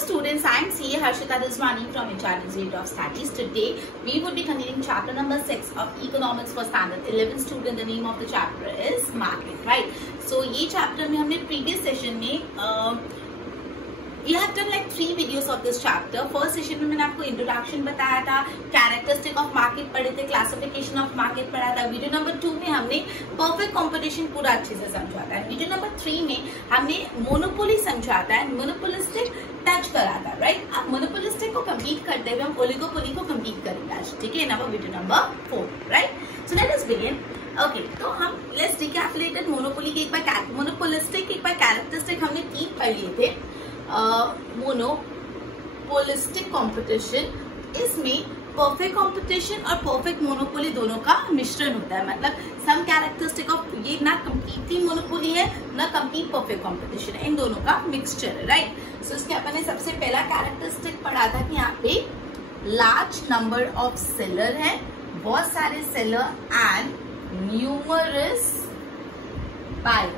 students, I am CA Harshita Rizwani from HR Institute of Studies. Today we would be continuing chapter number 6 of Economics for Standard 11 student. The name of the chapter is Market, right? So ये chapter में हमने previous session में we have done like 3 videos of this chapter. First session में मैंने आपको introduction बताया था, characteristic of market पढ़े थे, classification of market पढ़ा था. Video number 2 में हमने perfect competition पूरा अच्छे से समझा था. Video number 3 में हमने monopoly समझा था, monopolistic टच करा था, right? अब monopolistic को compete करते हुए हम oligopoly को compete करेंगे आज, ठीक है? Now video number 4, right? So let us begin. Okay, तो हम let's recapitulate monopoly के एक बार monopolistic एक बार characteristic हमने 3 पढ़ लिए थे. मोनोपोलिस्टिक कंपटीशन, इसमें परफेक्ट कंपटीशन और परफेक्ट मोनोपोली दोनों का मिश्रण होता है. मतलब सम कैरेक्टरिस्टिक ऑफ ये ना कंप्लीटली मोनोपोली है ना कंप्लीट परफेक्ट कंपटीशन है, इन दोनों का मिक्सचर है, राइट? सो इसके अपन ने सबसे पहला कैरेक्टरिस्टिक पढ़ा था कि यहाँ पे लार्ज नंबर ऑफ सेलर है, बहुत सारे seller and numerous buyer.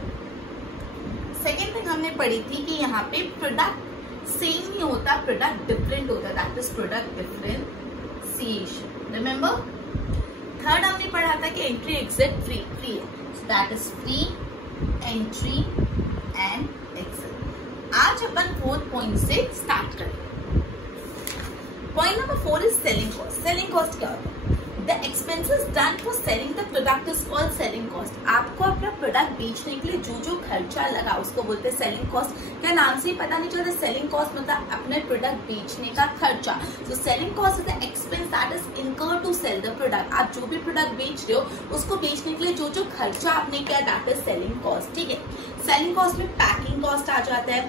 Second thing हमने पढ़ी थी कि यहाँ पे प्रोडक्ट सेम नहीं होता, प्रोडक्ट डिफरेंट होता है, that is product differentiation. Remember? Third हमने पढ़ा था कि एंट्री एग्जिट फ्री है, so that is free entry and exit. आज अपन 4th पॉइंट से स्टार्ट करें. Point number 4 is selling cost. Selling cost क्या होता है? The expenses done for selling the product is called selling cost. आपको अपना product बेचने के लिए जो जो खर्चा लगा उसको बोलते हैं सेलिंग कॉस्ट. क्या नाम से ही पता नहीं चलता? सेलिंग कॉस्ट मतलब अपने प्रोडक्ट बेचने का खर्चा. So selling cost is the expense that is incurred to sell the product. आप जो भी प्रोडक्ट बेच रहे हो उसको बेचने के लिए जो जो खर्चा आपने किया that is selling cost, ठीक है? सेलिंग कॉस्ट में पैकिंग कॉस्ट आ जाता है,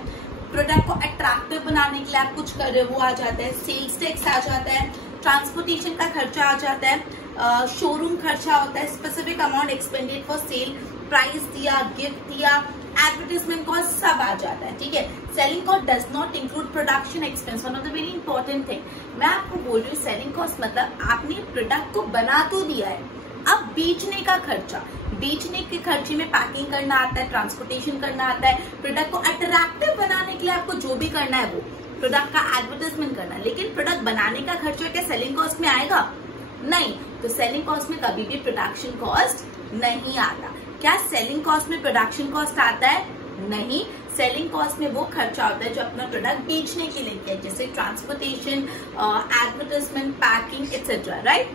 प्रोडक्ट को अट्रैक्टिव बनाने के लिए आप कुछ कर रहे हो वो आ जाता है, सेल्स टैक्स आ जाता है, ट्रांसपोर्टेशन का खर्चा आ जाता है, शोरूम खर्चा होता है, specific amount expanded for sale, price दिया, गिफ्ट दिया, एडवर्टाइजमेंट कॉस्ट सब आ जाता है, ठीक है? Selling cost does not include production expense. One of the very important thing मैं आपको बोल रही हूँ, सेलिंग कॉस्ट मतलब आपने प्रोडक्ट को बना तो दिया है, अब बेचने का खर्चा, बेचने के खर्चे में पैकिंग करना आता है, ट्रांसपोर्टेशन करना आता है, प्रोडक्ट को अट्रैक्टिव बनाने के लिए आपको जो भी करना है वो, प्रोडक्ट का एडवर्टाइजमेंट करना है. लेकिन प्रोडक्ट बनाने का खर्चा क्या सेलिंग कॉस्ट में आएगा? नहीं. तो सेलिंग कॉस्ट में कभी भी प्रोडक्शन कॉस्ट नहीं आता. क्या सेलिंग कॉस्ट में प्रोडक्शन कॉस्ट आता है? नहीं. सेलिंग कॉस्ट में वो खर्चा होता है जो अपना प्रोडक्ट बेचने के लिए किया, जैसे transportation, advertisement, packing etcetera, right?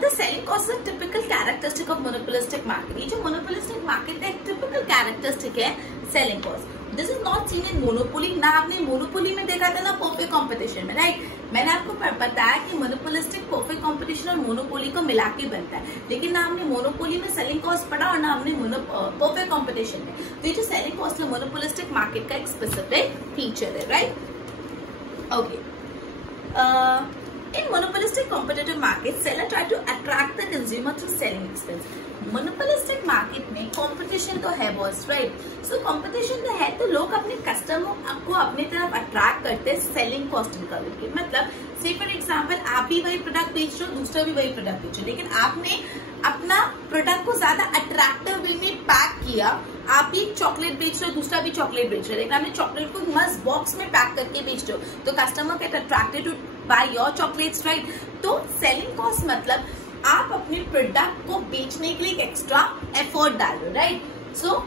The selling cost is a typical characteristic of monopolistic market. ये जो monopolistic market है, typical characteristic है selling cost. This is not seen in monopoly. ना आपने monopoly में देखा था ना perfect competition में, right? मैंने आपको बताया कि monopolistic perfect competition और monopoly को मिला के बनता है, लेकिन ना हमने monopoly में selling cost पढ़ा और ना हमने perfect competition में. तो ये जो selling cost है monopolistic market का एक specific feature है, right? Okay. In monopolistic competitive market, seller try to attract the consumer through selling expense. Monopolistic market में competition तो है बॉस, right? So competition तो है, तो लोग अपने कस्टमर को अपनी तरफ अट्रैक्ट करते हैं सेलिंग कॉस्ट इनका करके. मतलब से फॉर एग्जाम्पल आप भी वही प्रोडक्ट बेच रहे हो, दूसरा भी वही प्रोडक्ट बेच रहे हो, लेकिन आपने अपना प्रोडक्ट को ज्यादा अट्रैक्टिव वे में पैक किया. आप भी चॉकलेट बेच रहे हो, दूसरा भी चॉकलेट बेच रहे हो, लेकिन आपने चॉकलेट को मस्त बॉक्स में पैक करके बेच रहे हो, तो customer get attracted to buy your chocolates, right? तो सेलिंग कॉस्ट मतलब आप अपने प्रोडक्ट को बेचने के लिए एक एक्स्ट्रा एफर्ट डाल रहे हो, राइट? सो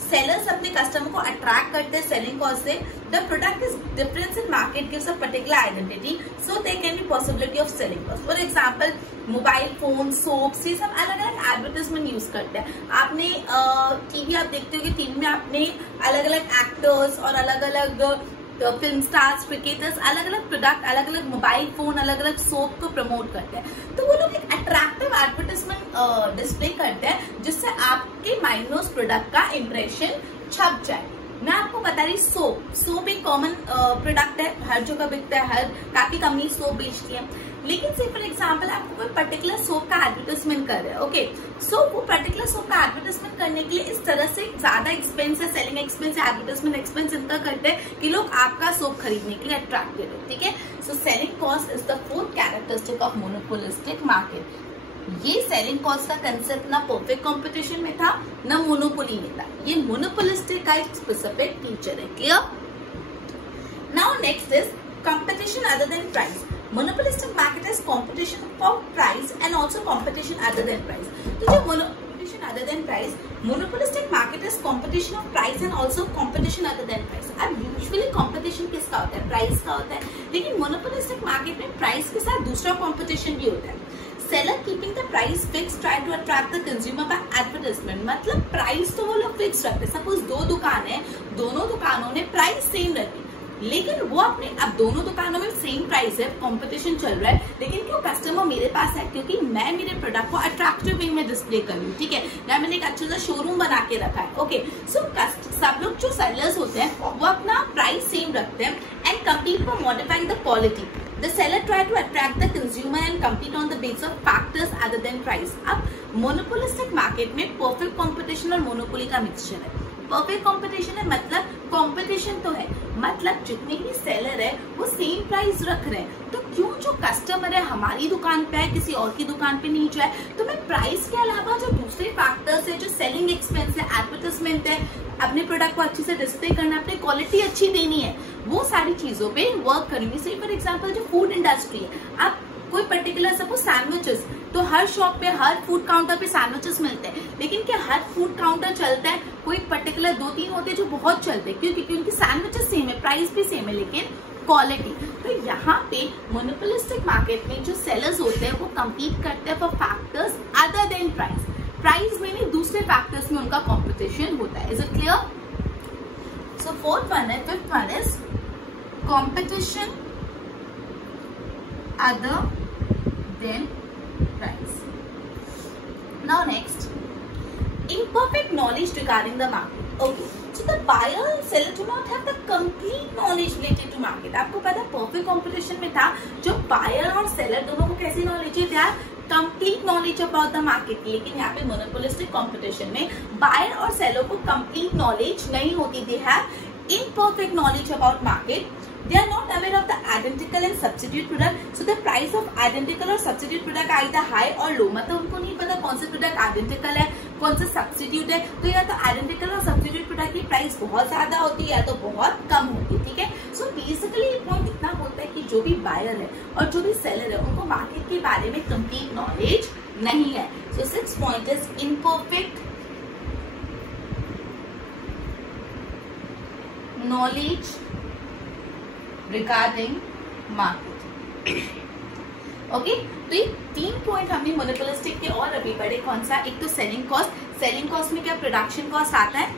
सेलर्स अपने कस्टमर को अट्रैक्ट करते हैं सेलिंग कॉस्ट से. The product is difference in market gives a particular identity, so there can be possibility of selling cost. For example mobile phone, soaps, ये सब अलग अलग एडवर्टाइजमेंट यूज करते हैं. आपने टीवी आप देखते हो कि टीवी में आपने अलग अलग एक्टर्स और अलग अलग फिल्म स्टार्स, क्रिकेटर्स अलग अलग प्रोडक्ट, अलग अलग मोबाइल फोन, अलग अलग सोप को प्रमोट करते हैं. तो वो लोग एक अट्रैक्टिव एडवर्टाइजमेंट डिस्प्ले करते हैं जिससे आपके माइंड में उस प्रोडक्ट का इम्प्रेशन छप जाए. मैं आपको बता रही सोप एक कॉमन प्रोडक्ट है, हर जगह बिकता है, हर काफी कंपनी सोप बेचती है. लेकिन से फॉर एग्जाम्पल आपको कोई पर्टिकुलर सोप का एडवर्टाइजमेंट कर रहे हैं, ओके? सो वो पर्टिकुलर सोप का एडवर्टाइजमेंट करने के लिए इस तरह से ज्यादा एक्सपेंस है, सेलिंग एक्सपेंस है, एडवर्टाइजमेंट एक्सपेंस इनका करते हैं कि लोग आपका सोप खरीदने के लिए अट्रैक्टेड हो, ठीक है? So selling cost is the 4th characteristic of monopolistic market. ये सेलिंग कॉस्ट का कंसेप्ट ना परफेक्ट कंपटीशन में था ना मोनोपोली में था, ये मोनोपोलिस्टिक का एक स्पेसिफिक फीचर है. Clear? Now next is competition other than price. Monopolistic market is competition for price and also competition other than price. तो जो competition other than price, monopolistic market is competition of price and also competition other than price. अब usually competition किसका होता है? Price का होता है, लेकिन monopolistic market में प्राइस के साथ दूसरा competition भी होता है. Seller keeping the price fixed, try to attract the consumer by advertisement. मतलब प्राइस तो वो लोग फिक्स रखते हैं. सपोज दो दुकान है, दोनों दुकानों ने प्राइस सेम रखी, लेकिन वो अपने, अब दोनों दुकानों में सेम प्राइस है, कंपटीशन चल रहा है, लेकिन क्यों कस्टमर मेरे पास है? क्योंकि मैं मेरे प्रोडक्ट को अट्रैक्टिव वे में डिस्प्ले कर रही हूँ, ठीक है, या मैंने एक अच्छा सा शोरूम बना के रखा है. ओके, सो सब लोग जो सेलर्स होते हैं वो अपना प्राइस सेम रखते हैं and compete for modifying the quality. The seller try to attract the consumer and compete on the basis of factors other than price. अब monopolistic market में perfect competition और monopoly का mixture है. Perfect competition है मतलब competition तो है, मतलब जितने भी सेलर है वो सेम प्राइस रख रहे हैं, तो क्यों जो कस्टमर है हमारी दुकान पे है किसी और की दुकान पे नहीं जाए? तो मैं प्राइस के अलावा जो दूसरे फैक्टर्स है, जो सेलिंग एक्सपेंस है, एडवर्टाइजमेंट है, अपने प्रोडक्ट को अच्छे से डिस्प्ले करना, अपनी क्वालिटी अच्छी देनी है, वो सारी चीजों पे वर्क करूंगी. से फॉर एग्जाम्पल जो फूड इंडस्ट्री है, आप कोई पर्टिकुलर सपोज सैंडविचेस, तो हर शॉप पे हर फूड काउंटर पे सैंडविचेस मिलते हैं, लेकिन क्या हर फूड काउंटर चलता है? कोई पर्टिकुलर 2-3 होते हैं जो बहुत चलते हैं, क्योंकि उनकी सैंडविचेस सेम है, प्राइस भी सेम है, लेकिन क्वालिटी. तो यहाँ पे मोनोपोलिस्टिक मार्केट में जो सेलर्स होते हैं वो कम्पीट करते हैं for factors other than price. Price में नहीं, दूसरे फैक्टर्स में उनका कॉम्पिटिशन होता है. Is it clear? So fourth one है, fifth one is competition other than price. Now next, imperfect knowledge regarding the market. Okay, so the buyer and seller do not have the complete knowledge related to market. आपको पता है perfect competition में था जो buyer और seller दोनों को कैसी knowledge है? They have complete knowledge about the market. लेकिन यहाँ पे monopolistic competition में buyer और seller को complete knowledge नहीं होती. They have imperfect knowledge about market. They are not aware of the identical and substitute product. So the price of identical और substitute product are either high or low. मतलब उनको नहीं पता कौन से प्रोडक्ट आइडेंटिकल है, कौन से सब्सिट्यूट है. तो या तो आइडेंटिकल और सब्सिट्यूट प्रोडक्ट की प्राइस बहुत ज्यादा होती है या तो बहुत कम होती है. ठीक है, सो बेसिकली ये पॉइंट इतना होता है कि जो भी बायर है और जो भी सेलर है उनको मार्केट के बारे में कंप्लीट नॉलेज नहीं है. सो 6th point is imperfect knowledge regarding market. Okay, तो ये 3 पॉइंट हमने मोनोपोलिस्टिक के और अभी बड़े. कौन सा? एक तो सेलिंग कॉस्ट. सेलिंग कॉस्ट में क्या प्रोडक्शन कॉस्ट आता है?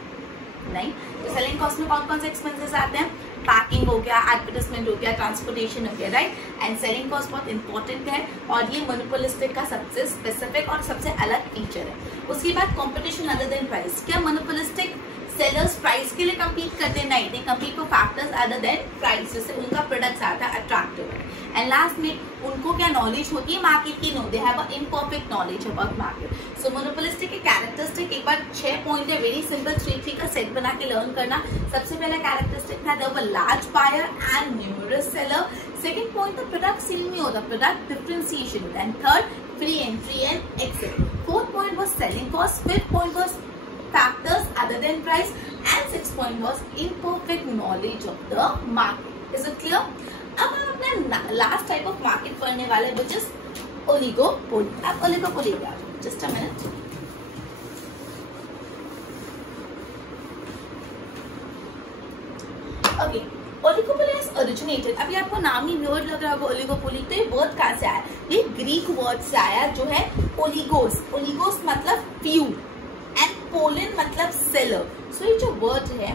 नहीं. तो सेलिंग कॉस्ट में कौन कौन से एक्सपेंसेस आते हैं? पैकिंग हो गया, एडवर्टाइजमेंट हो गया, ट्रांसपोर्टेशन हो गया, राइट. एंड सेलिंग कॉस्ट बहुत इंपॉर्टेंट है और ये मोनोपोलिस्टिक का सबसे स्पेसिफिक और सबसे अलग फीचर है. उसके बाद कॉम्पिटिशन अदर देन प्राइस. क्या मोनोपोलिस्टिक सेलर्स प्राइस के लिए कम्पीट करते हैं? नहीं, दे compete for factors other than price, जिससे उनका प्रोडक्ट आता है अट्रैक्टिव. एंड लास्ट में उनको क्या नॉलेज होती है मार्केट की? No, they have a imperfect knowledge about market. So monopolistic के कैरेक्टरिस्टिक एक बार 6 पॉइंट है, वेरी सिंपल 3 का सेट बना के लर्न करना. सबसे पहला कैरेक्टरिस्टिक था there were large buyer and numerous seller. Second point था प्रोडक्ट सेल नहीं होता, प्रोडक्ट डिफरेंशिएशन होता है. And third, free entry and exit. Fourth point was selling cost. Fifth point was factors other than price, and 6th point was imperfect knowledge of the market. Is it clear? अब हम अपना last type of market पढ़ने वाले which is oligopoly. अब oligopoly क्या है? Just a minute. Okay, oligopoly has originated. अभी आपको नाम ही वर्ड लग रहा होगा oligopoly. तो ये वर्ड कहाँ से आया? ये ग्रीक वर्ड से आया जो है ओलिगोस. ओलिगोस मतलब few एंड पोलिन मतलब सेलर. सो ये जो वर्ड है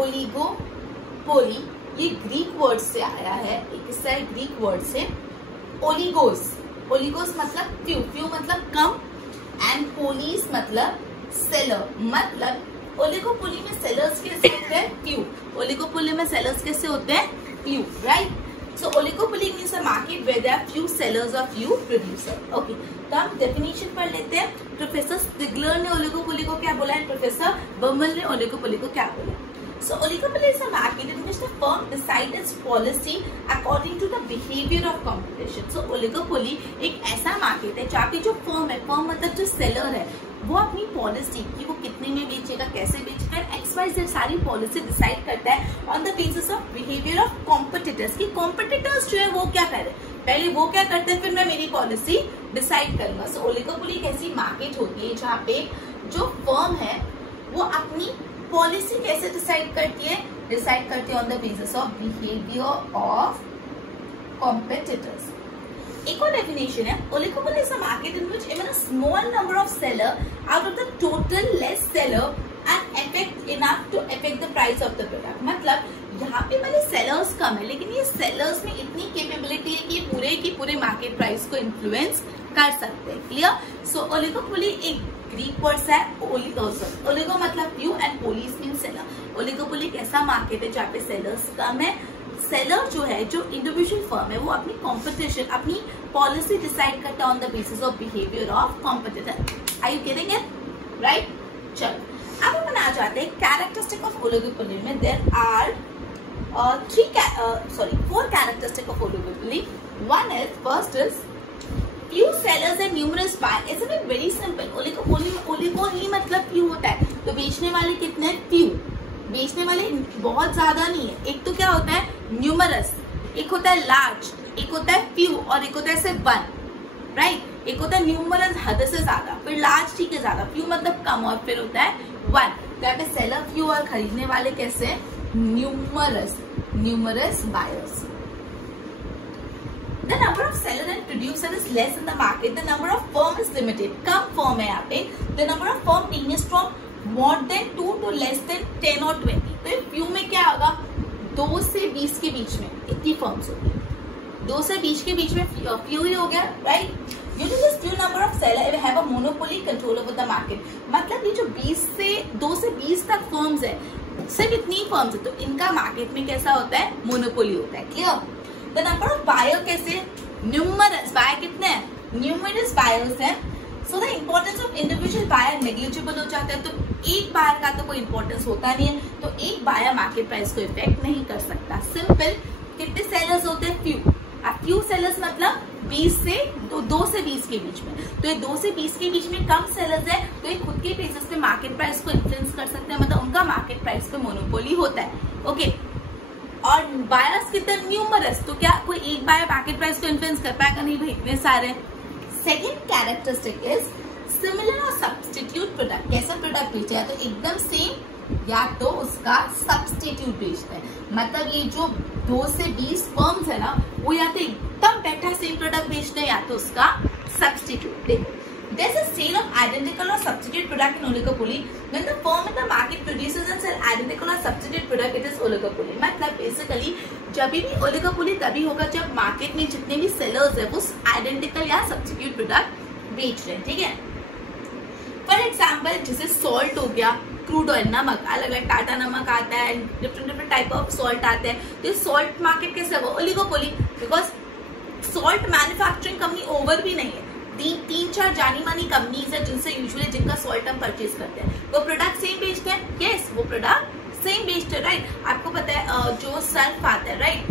ओलिगोपोली, ये ग्रीक वर्ड से आया है. किससे? ग्रीक वर्ड से ओलिगोस. ओलिगोस मतलब फ्यू, फ्यू मतलब कम, एंड पोलिस मतलब सेलर. मतलब ओलिगोपोली में सेलर्स कैसे होते हैं? फ्यू. ओलिगोपोली में सेलर्स कैसे होते हैं? Few, right. So oligopoly means a market where there are few sellers or few producers. Okay, तो हम डेफिनेशन पढ़ लेते हैं. प्रोफेसर स्टिगलर ने ओलिगोपोली को क्या बोला है, प्रोफेसर बर्मन ने ओलिगोपोली को क्या बोला. So oligopoly is a market in which the firm decides its policy according to the behavior of competition. So oligopoly एक ऐसा मार्केट है जहाँ पे जो फर्म है, फर्म मतलब जो सेलर है, वो अपनी पॉलिसी कि वो कितने में बेचेगा, कैसे बेचेगा, XYZ सारी पॉलिसी डिसाइड करता है on the basis of behaviour of competitors की कॉम्पिटिटर्स जो है वो क्या कर रहे हैं, पहले वो क्या करते हैं, फिर मैं मेरी पॉलिसी डिसाइड करूंगा। सो ओलिगोपोली एक ऐसी मार्केट होती है जहाँ पे जो फर्म है वो अपनी पॉलिसी कैसे डिसाइड करती है, डिसाइड करती है on the basis of behaviour of competitors. एक और डेफिनेशन है, oligopoly is a market in which even a small number of seller out of the total less seller and effect enough to effect the price of the product. मतलब यहाँ पे भले sellers कम है लेकिन ये सेलर्स में इतनी कैपेबिलिटी है कि पूरे की पूरे मार्केट प्राइस को इन्फ्लुएंस कर सकते हैं। क्लियर? सो ओलिगोपोली एक ग्रीक वर्ड है, ओलिगो मतलब few and police mean seller. Oligopoly एक ऐसा मार्केट है जहाँ पे सेलर्स कम है। सेलर जो है, जो इंडिविजुअल फर्म है, वो अपनी कॉम्पिटिशन, अपनी पॉलिसी डिसाइड करता है on the basis of behaviour of competitor. Are you getting it? Right? चलो अब अपन आ जाते हैं कैरेक्टरिस्टिक ऑफ ओलिगोपोली में। There are four characteristics of oligopoly. One is, first is few sellers and numerous buyers. Isn't it very simple? Oligopoly में oligo ही मतलब few होता है, तो बेचने वाले कितने? few। बेचने वाले बहुत ज्यादा नहीं है। एक तो क्या होता है न्यूमरस, एक होता है लार्ज, एक होता है few और एक होता है सिर्फ वन। राइट? एक होता है न्यूमरस हद से ज्यादा, फिर लार्ज ठीक है ज्यादा, few मतलब कम, और फिर होता है वन। तो यहाँ पे सेलर few और खरीदने वाले कैसे? numerous buyers. The number of seller and producer is less in the market. The number of firm is limited. Come firm है यहाँ पे. The number of firm ranges from more than 2 to less than 10 or 20. तो few में क्या होगा? 2 से 20 के बीच में इतनी firms होगी. 2 से 20 के बीच में few ही हो गया, right? Due to this few number of seller have a monopoly control over the market. मतलब ये जो 2 से 20 तक firms है, सिर्फ इतनी फर्म्स है, तो इनका मार्केट में कैसा होता है? मोनोपोली होता है। Clear? The number of buyer कैसे? न्यूमरस। बायर कितने हैं? न्यूमरस बायर्स हैं। So the importance of individual buyer negligible हो जाता है। तो एक बायर का तो कोई इंपॉर्टेंस होता नहीं है, तो एक बायर मार्केट प्राइस को इफेक्ट नहीं कर सकता। सिंपल। कितने सेलर्स होते हैं? फ्यू। अब फ्यू सेलर्स मतलब 2 से 20 के बीच में। तो ये 2 से 20 के बीच में कम सेलर्स है, तो ये खुद के बेसिस पे मार्केट प्राइस को इन्फ्लुएंस कर सकते हैं, मतलब उनका मार्केट प्राइस पे मोनोपोली होता है। ओके। और बायर्स कितने? न्यूमरस। तो क्या कोई एक बायर मार्केट प्राइस को इन्फ्लुएंस कर पाएगा? नहीं भाई, इतने सारे। सेकेंड कैरेक्टरिस्टिक इज सिमिलर और सब्सटीट्यूट प्रोडक्ट। कैसा प्रोडक्ट बेचा है? तो एकदम सेम या तो उसका सब्सटीट्यूट बेचते हैं। मतलब ये जो 2 से 20 फर्म्स है ना, वो या तो एकदम बेटर सेम प्रोडक्ट बेचते हैं या तो उसका सब्सटीट्यूट। देखो, there's a sale of identical or substitute product in oligopoly. When the firm in the market produces and sell identical or substitute product, it is oligopoly. मतलब बेसिकली जब भी oligopoly तभी होगा जब मार्केट में जितने भी सेलर्स है वो आइडेंटिकल या सब्सटीट्यूट प्रोडक्ट बेच रहे हैं। ठीक है? फॉर एग्जाम्पल जैसे सॉल्ट हो गया, क्रूड ऑयल, नमक, अलग अलग टाटा नमक आता है, डिफरेंट टाइप ऑफ सॉल्ट आते हैं। तो सॉल्ट मार्केट कैसे होगा? Oligopoly. Because salt manufacturing company over भी नहीं है, 3-4 जानी मानी कंपनीज है जिनसे यूजुअली जिनका सॉल्ट हम परचेज करते हैं, वो प्रोडक्ट सेम बेचते हैं। यस, वो प्रोडक्ट सेम बेचते हैं। राइट? आपको पता है जो सर्फ आता है, राइट,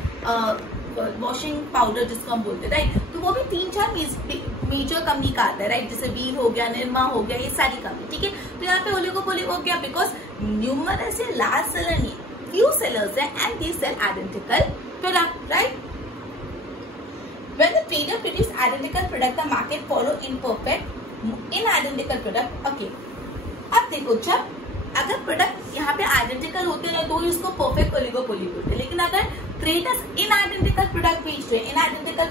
वॉशिंग पाउडर जिसको हम बोलते हैं, राइट, तो वो भी 3-4 मेजर कंपनी का आता है। राइट? जैसे व्हील हो गया, निरमा हो गया, ये सारी कंपनी। ठीक है? तो यहाँ पे ओलिगोपोली हो गया बिकॉज न्यूमरस या लार्ज सेलर नहीं, फ्यू सेलर्स है and they sell identical product. Right? When the trader produce identical product, the market follow inidentical product. Okay. अब देखो, जब अगर प्रोडक्ट यहाँ पे आइडेंटिकल होते हैं तो उसको परफेक्ट ओलिगोपोली बोलते हैं। लेकिन अगर ट्रेडर्स इनआइडेंटिकल प्रोडक्ट बेच रहे हैं, इनआइडेंटिकल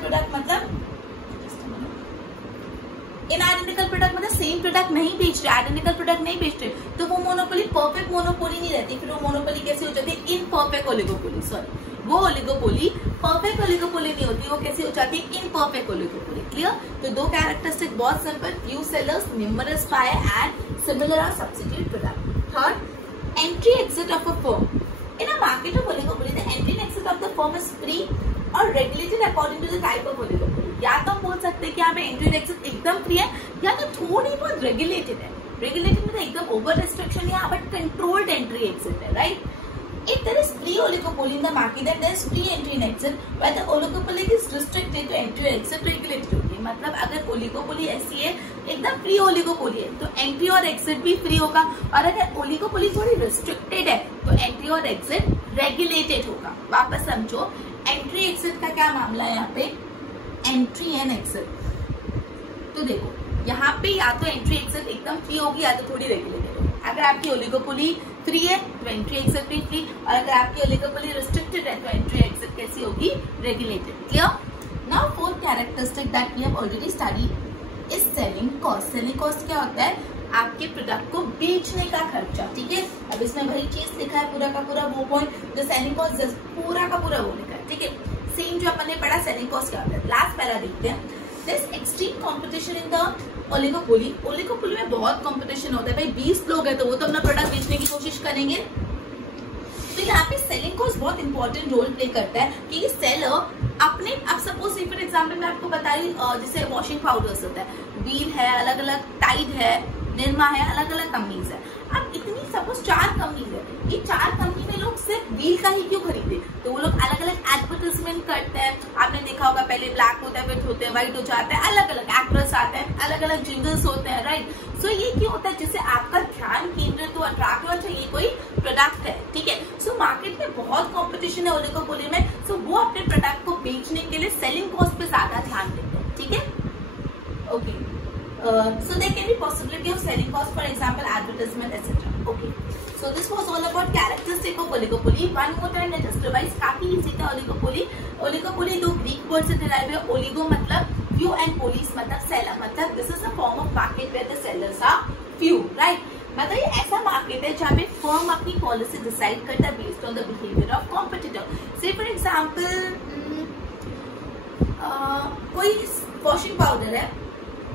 प्रोडक्ट मतलब सेम प्रोडक्ट नहीं बेच रहे, आइडेंटिकल प्रोडक्ट नहीं बेच रहे, तो वो मोनोपोली परफेक्ट मोनोपोली नहीं रहती। फिर वो मोनोपोली कैसे हो जाती है? Imperfect oligopoly. सॉरी, वो ओलिगोपोली परफेक्ट ओलिगोपोली नहीं होती, वो कैसी हो जाती है? Imperfect oligopoly. क्लियर? तो 2 कैरेक्टरिस्टिक बहुत simple, few sellers, numerous buyer and similar और substitute product. Third, entry exit of a firm in a market of oligopoly. The entry and exit of the firm is free और regulated according to the type of oligopoly. या तो हम बोल सकते हैं कि यहाँ पे एंट्री एंड एग्जिट एकदम फ्री है, या तो थोड़ी बहुत रेगुलेटेड है। रेगुलेटेड में एकदम ओवर रिस्ट्रिक्शन है, बट कंट्रोल्ड एंट्री एग्जिट है। Right? If there is free oligopoly oligopoly in the market and there is free entry and exit, while the oligopoly is restricted to entry or exit regulated होगी। मतलब अगर oligopoly ऐसी है एकदम free oligopoly है तो entry और exit भी फ्री होगा, और अगर ओलिगोपोली थोड़ी रिस्ट्रिक्टेड है तो एंट्री और एग्जिट रेगुलेटेड होगा। वापस समझो, एंट्री एग्जिट का क्या मामला है यहाँ पे, एंट्री एंड एग्जिट। तो देखो यहाँ पे या तो एंट्री एग्जिट एकदम फ्री होगी या तो थोड़ी रेगुलेटेड होगी। अगर आपकी ओलिगोपोली फ्री है तो एंट्री एग्जिट भी फ्री, और अगर आपकी ओलिगोपोली रिस्ट्रिक्टेड है तो एंट्री एग्जिट कैसी होगी, regulated. Clear? Now fourth characteristic that we have already studied is selling cost. Selling cost क्या होता है, आपके प्रोडक्ट को बेचने का खर्चा। ठीक है, अब इसमें वही चीज लिखा है पूरा का पूरा वो पॉइंट जो सेलिंग कॉस्ट पूरा का पूरा वो लिखा है। ठीक है, सेम जो अपन ने पढ़ा सेलिंग कॉस्ट क्या होता है। लास्ट पहला देखते हैं, There's extreme competition in the oligopoly. Oligopoly में बहुत कंपटीशन होता है भाई, 20 लोग हैं तो वो तो अपना प्रोडक्ट बेचने की कोशिश करेंगे। तो यहाँ पे सेलिंग कॉस्ट बहुत इंपॉर्टेंट रोल प्ले करता है कि सेलर अपने, अब सपोज फॉर एग्जांपल मैं आपको बता रही हूँ, जैसे वॉशिंग पाउडर्स होता है, व्हील है अलग अलग, टाइड है, निरमा है, अलग अलग कंपनीज है। अब इतनी सपोज 4 कंपनीज है, ये 4 कंपनी में लोग सिर्फ व्हील का ही क्यों खरीदे, तो वो लोग अलग अलग एडवर्टाइजमेंट करते हैं। आपने देखा होगा पहले ब्लैक होता है, फिर होते हैं व्हाइट हो जाता है, अलग अलग एक्ट्रेस आते हैं, अलग अलग जिंगल्स होते हैं, राइट। सो ये क्यों होता है, जिससे आपका ध्यान केंद्रित तो अट्रैक्ट होना चाहिए, कोई प्रोडक्ट है। ठीक है, सो मार्केट में बहुत कॉम्पिटिशन है ओलिगोपोली में, सो वो अपने प्रोडक्ट को बेचने के लिए सेलिंग कॉस्ट पे ज्यादा ध्यान देते हैं। ठीक है, okay. So there can be possibility of selling cost, for example, advertisement, etc. Okay. So this was all about characteristic of oligopoly. One more time, let us revise. काफी easy था oligopoly. Oligopoly दो Greek word से derive है। Oligo मतलब few and police मतलब seller, मतलब this is a form of market where the sellers are few, right? मतलब ये ऐसा मार्केट है जहाँ पे फर्म अपनी पॉलिसी डिसाइड करता है based on the behaviour of competitor. से फॉर एग्जाम्पल कोई वॉशिंग पाउडर है,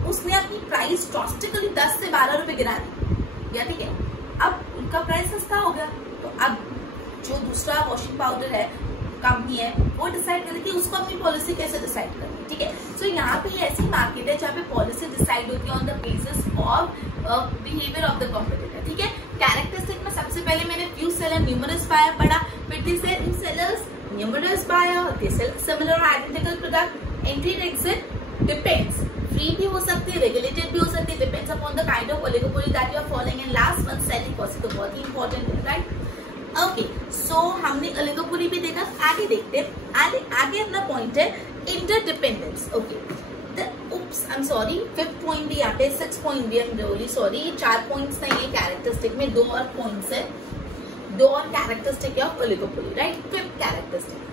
उसने अपनी प्राइस ड्रास्टिकली 10 से 12 रुपए गिरा दी, या ठीक है, अब उनका प्राइस सस्ता हो गया, तो अब जो दूसरा वॉशिंग पाउडर है कंपनी है वो डिसाइड करेगी कि उसको अपनी पॉलिसी कैसे डिसाइड करनी है। ठीक है, सो यहाँ पे ऐसी मार्केट है जहाँ पे पॉलिसी डिसाइड होती है on the basis of behaviour of the competitor. ठीक है, कैरेक्टरिस्टिक में सबसे पहले मैंने फ्यू सेलर न्यूमरस बायर पढ़ा, फिर they sell in sellers numerous buyer, they sell similar identical product, entry and exit depends, free भी हो सकती है, रेगुलेटेड भी हो सकती है, depends upon the kind of oligopoly that you are following, and last one selling cost, तो बहुत ही इंपॉर्टेंट है, राइट। ओके, सो हमने ओलिगोपोली भी देखा, आगे देखते हैं। आगे अपना पॉइंट है interdependence. Okay, oops I am sorry, 5th point भी यहाँ पे, 6th पॉइंट भी, I am really sorry, 4 points नहीं है कैरेक्टरिस्टिक में, 2 और पॉइंट्स है, 2 और characteristic of oligopoly, right. 5th characteristic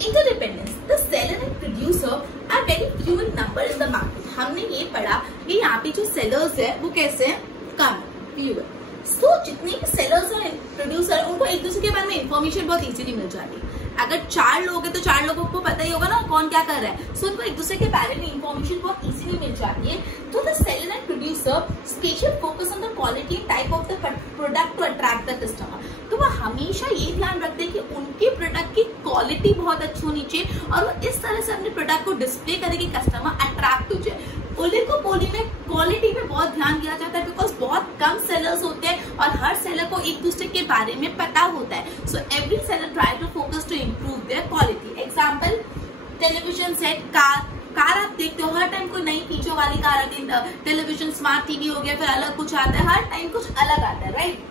interdependence. The seller and producer are very few in number in the market. हमने ये पढ़ा कि यहाँ पे जो sellers है वो कैसे हैं, कम, fewer. So जितने भी sellers और producer उनको एक दूसरे के बारे में information बहुत easily मिल जाती है। अगर 4 लोग हैं तो 4 लोगों को पता ही होगा ना कौन क्या कर रहा है, सो उनको एक दूसरे के बारे में इंफॉर्मेशन बहुत इजीली मिल जाती है। तो the seller and producer special focus on the quality type of the product to attract the customer. तो वो हमेशा ये ध्यान रखते हैं कि उनके प्रोडक्ट की क्वालिटी बहुत अच्छी होनी चाहिए और वो इस तरह से अपने प्रोडक्ट को डिस्प्ले करे कि कस्टमर अट्रैक्ट हो जाए। ओलिगोपोली में क्वालिटी पे बहुत ध्यान दिया जाता है बिकॉज बहुत कम सेलर्स होते हैं और हर सेलर को एक दूसरे के बारे में पता होता है। So every seller try to focus to improve their quality. Example, television set, car आप देखते हो हर टाइम कोई नई फीचर वाली कार आती है, टेलीविजन, स्मार्ट टीवी हो गया, फिर अलग कुछ आता है, हर टाइम कुछ अलग आता है, right.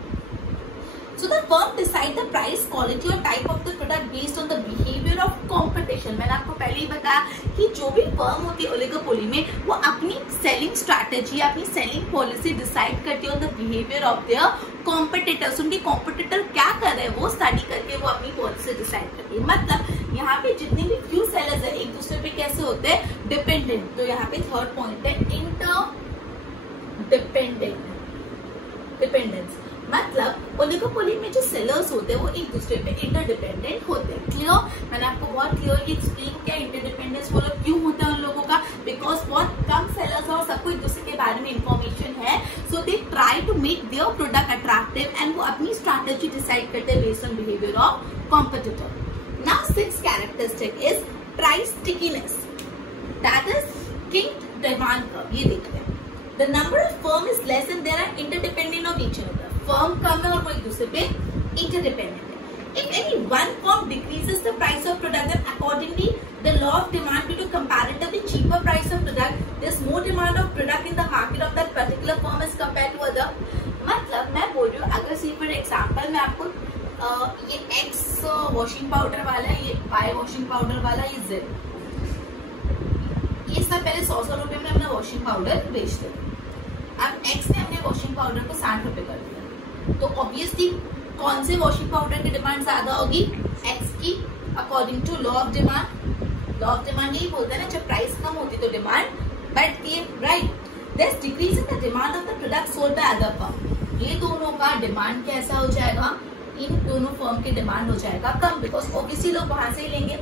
So the firm decide the price, quality और type of the product based on the behavior of competition। मैंने आपको पहले ही बताया कि जो भी फर्म होती है ओलिगोपोली में वो अपनी सेलिंग स्ट्रैटेजी, अपनी सेलिंग पॉलिसी डिसाइड करती है on the behaviour of their competitors. उनके कॉम्पिटिटर क्या कर रहे हैं वो स्टडी करके वो अपनी पॉलिसी डिसाइड करती है। मतलब यहाँ पे जितने भी फ्यू सेलर्स है एक दूसरे पे कैसे होते हैं, डिपेंडेंट। तो यहाँ पे 3rd पॉइंट है डिपेंडेंस। मतलब ओलिगोपोली में जो सेलर्स होते हैं वो एक दूसरे पे इंटरडिपेंडेंट होते हैं। क्लियर? मैंने आपको बहुत क्लियरली एक्सप्लेन किया इंटरडिपेंडेंस वो लोग क्यों होता है उन लोगों का, बिकॉज बहुत कम सेलर्स है और सबको एक दूसरे के बारे में इंफॉर्मेशन है। So they try to make their product attractive and वो अपनी स्ट्रैटेजी डिसाइड करते हैं based on behaviour of competitor. Now 6th characteristic is price stickiness, that is kinked demand curve. ये देखते हैं, the number of firm is less and there are interdependent of each other. Firm कम है और वो एक दूसरे पे इंटरडिपेंडेंट है। If any one firm decreases the price of product, then accordingly the law of demand due to comparatively cheaper price of product, there's more demand of product in the market of that particular firm as compared to other. मतलब मैं बोल रही हूँ, अगर सी for example मैं आपको ये X washing powder वाला, ये Y वॉशिंग पाउडर वाला, ये Z, ये सब पहले 100 रुपए में अपना वॉशिंग पाउडर बेचते थे. अब X ने अपने वॉशिंग पाउडर को 60 रुपए कर दिया, तो ऑब्वियसली कौन से वॉशिंग पाउडर की डिमांड ज्यादा होगी? X की, according to law of demand. Law of demand यही बोलता है ना, जब प्राइस कम होती तो डिमांड बढ़ती है, right. There's decrease in the demand of the product sold by other firm. ये दोनों का डिमांड कैसा हो जाएगा? इन दोनों फर्म की डिमांड हो जाएगा कम, बिकॉज ऑब्वियसली लोग वहां से ही लेंगे.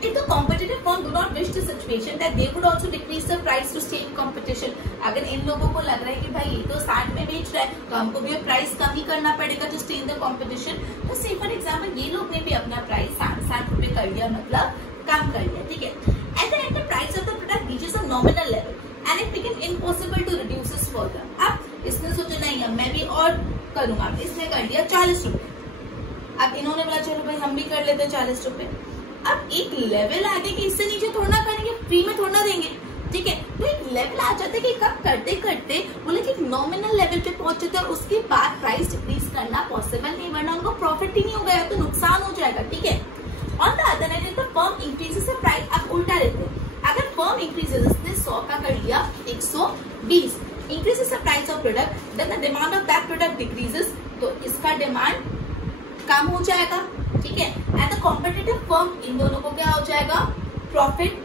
If the competitive firm do not wish the situation, that they would also decrease the price to stay in competition. अगर इन लोगों को लग रहा है कि भाई ये तो 60 में बेच रहा है, तो हमको भी प्राइस कम ही करना पड़ेगा to stay in the competition. तो say for example ये लोग ने भी अपना प्राइस 60 रुपए कर दिया, मतलब कम कर दिया, ठीक है. At the end the price of the product reaches a nominal level and it becomes impossible to reduce it further. अब इसने सोचा नहीं है मैं भी और करूंगा, इसने कर दिया 40 रुपए. अब इन्होंने बोला चलो भाई हम भी कर लेते हैं 40 रुपए. अब एक लेवल आ गया कि इससे नीचे थोड़ा करेंगे, फ्री में थोड़ा देंगे, ठीक है. तो एक लेवल आ जाता है कि कब करते करते बोले कि नॉमिनल लेवल पे पहुंच जाते हैं और उसके बाद प्राइस डिक्रीज करना पॉसिबल नहीं, वरना उनको प्रॉफिट ही नहीं हो गया तो नुकसान हो जाएगा, ठीक है. On the other hand the firm increases the price, अब उल्टा लेते हैं. अगर फर्म इंक्रीजेस, इसने 100 का कर लिया 120, increases the price of product, then the demand of that product decreases, तो इसका डिमांड कम हो जाएगा, ठीक है. एंड द कॉम्पिटिटिव फर्म, इन दोनों को क्या हो जाएगा? Profit.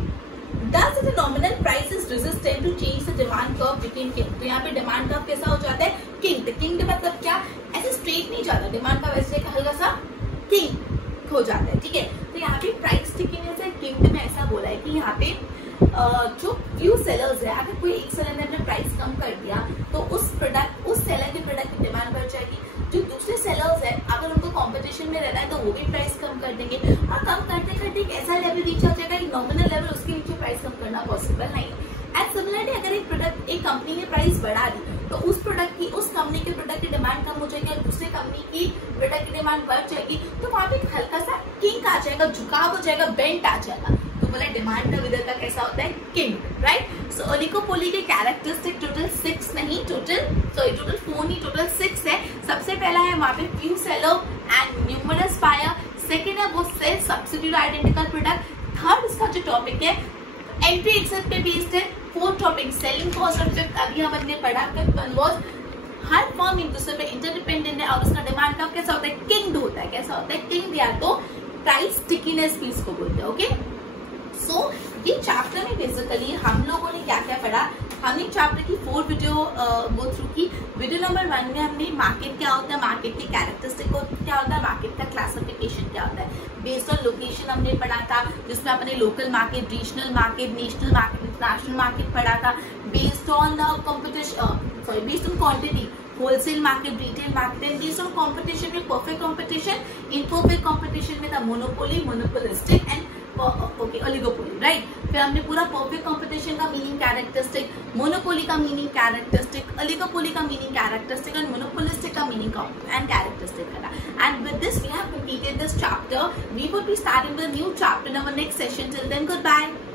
Thus the nominal price is resistant to change the demand curve between king. तो यहाँ पे डिमांड कर्व कैसा हो जाता है? किंग. किंग मतलब क्या? ऐसे स्ट्रेट नहीं जाता डिमांड कर्व, ऐसे हल्का सा किंग हो जाता है, ठीक है. तो यहाँ पे प्राइस स्टिकीनेस है किंग में ऐसा बोला है कि यहाँ पे जो फ्यू सेलर्स है, अगर कोई एक सेलर ने अपना प्राइस कम कर दिया तो उस सेलर के प्रोडक्ट की डिमांड बढ़ जाएगी. जो दूसरे सेलर्स है अगर उनको कंपटीशन में रहना है तो वो भी प्राइस कम कर देंगे, और कम करते करते एक ऐसा लेवल रीच हो जाएगा, एक नॉमिनल लेवल, उसके नीचे प्राइस कम करना पॉसिबल नहीं है. एंड सिमिलरली अगर एक कंपनी ने प्राइस बढ़ा दी तो उस कंपनी के प्रोडक्ट की डिमांड कम हो जाएगी और दूसरी कंपनी की प्रोडक्ट की डिमांड बढ़ जाएगी, तो वहां पे हल्का सा किंग आ जाएगा, झुकाव हो जाएगा, बेंट आ जाएगा. तो बोला डिमांड का विधर का कैसा होता है? Kinked, right. सो ओलिगोपोली के कैरेक्टरिस्टिक टोटल 6 नहीं, टोटल 4 नहीं, टोटल 6 है. सबसे पहला है वहां पे few seller and numerous buyer. Second है वो sell substitute identical product. Third इसका जो टॉपिक है एंट्री एक्सेप्ट पे बेस्ड है. फोर्थ टॉपिक सेलिंग कॉस्ट, और फिफ्थ अभी हमने पढ़ा फिफ्थ वन वाज हर फर्म एक दूसरे पे इंटरडिपेंडेंट है और उसका डिमांड का कैसा होता है? किंग होता है. कैसा होता है? किंग दिया तो प्राइस स्टिकीनेस भी इसको बोलते हैं, ओके. सो ये चैप्टर में बेसिकली हम लोगों ने क्या क्या पढ़ा? हमने चैप्टर की 4 वीडियो गो थ्रू की. वीडियो नंबर 1 में हमने मार्केट क्या होता है, मार्केट की कैरेक्टरिस्टिक क्या होता है, मार्केट का क्लासिफिकेशन क्या होता है, बेस्ड ऑन लोकेशन हमने पढ़ा था, जिसमें अपने local market, regional market, national market, international market पढ़ा था. Based on based on quantity, wholesale market, retail market, and based on competition में परफेक्ट कॉम्पिटिशन, इनपरफेक्ट कॉम्पिटिशन में था monopoly, monopolistic and oligopoly, right. फिर हमने पूरा परफेक्ट कॉम्पिटिशन का meaning characteristic, monopoly का मीनिंग कैरेक्टरिस्टिक, ओलिगोपोली का मीनिंग कैरेक्टरिस्टिक एंड मोनोपोलिस्टिक का मीनिंग एंड कैरेक्टरिस्टिक करा. And with this we have completed this chapter. We will be starting the new chapter in our next session. Till then, goodbye.